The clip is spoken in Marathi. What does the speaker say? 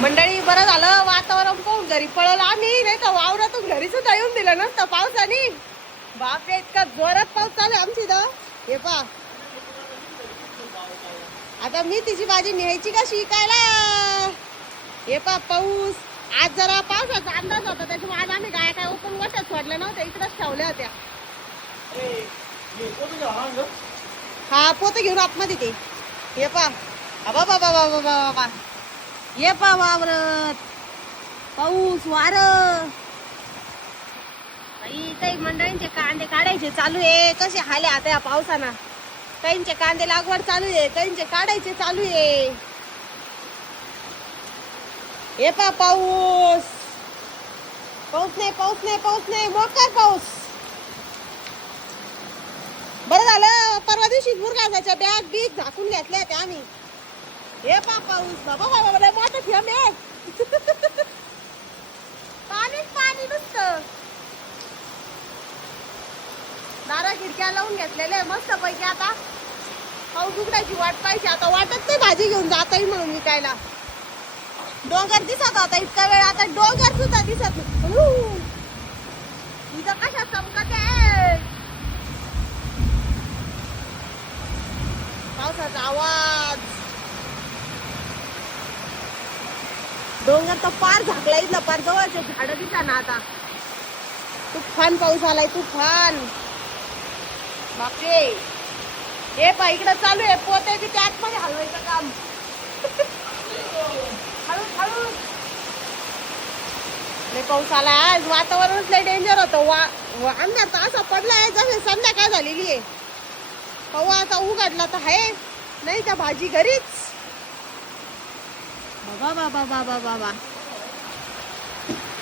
मंडळी बरं झालं वातावरण पाहून घरी पळलं आम्ही, नाही तर वावरातून घरी सुद्धा येऊन दिलं नसतं पावसाने. बापरे इतका जोरात पाऊस चालू आहे आमची इथं. हे पा आता मी तिची भाजी न्यायची का शिकायला. हे पा पाऊस आज जरा पावसाचा अंदाज होता त्याच्यामुळे आज आम्ही गाय काय ओपन गोठ्यात सोडल्या नव्हत्या, इकडेच ठेवल्या होत्या. हा पोत घेऊन आतमध्ये ते. हे पा बाबा बाबा बाबा बाबा ये पा वावरत पाऊस वार. काही मंडळींचे कांदे काढायचे चालू आहे. कसे हाले आता या पावसाना. काहींचे कांदे लागवड चालू आहे, काहींचे काढायचे चालू आहे. हे पा पाऊस पाऊस नाही पाऊस नाही पाऊस नाही मोकार पाऊस. बरं झालं परवा दिवशी मुरगाच्या बॅग बीग झाकून घेतल्या होत्या आम्ही. हे पा पाऊस बाबा बाबा लय मोठं थेंब आहे. पाणीच पाणी नुसतं. दारा खिडक्या लावून घेतलेले मस्त पैकी. आता पाऊस उघडायची वाट पाहिजे. आता वाटत नाही भाजी घेऊन जाता येईल म्हणून विकायला. डोंगर दिसत होता इतका वेळ, आता डोंगर सुद्धा दिसत नाही. इथं कशा चमकत आहे पावसाचा आवाज. डोंगर तर पार झाकला, इथलं पार जवळचे झाड दिसा ना. आता तुफान पाऊस आलाय तुफान. बापरे हे पा इकडं चालू आहे पोते बी त्यात मध्ये हलवायचं काम. हळू हळू लय पाऊस आलाय आज. वातावरणच लय डेंजर होतं. अंधार तर असा पडलाय जसे संध्याकाळ झालेली आहे. पाऊ आता उघडला तर आहे, नाही त्या भाजी घरीच. बाबा बाबा बाबा बाबा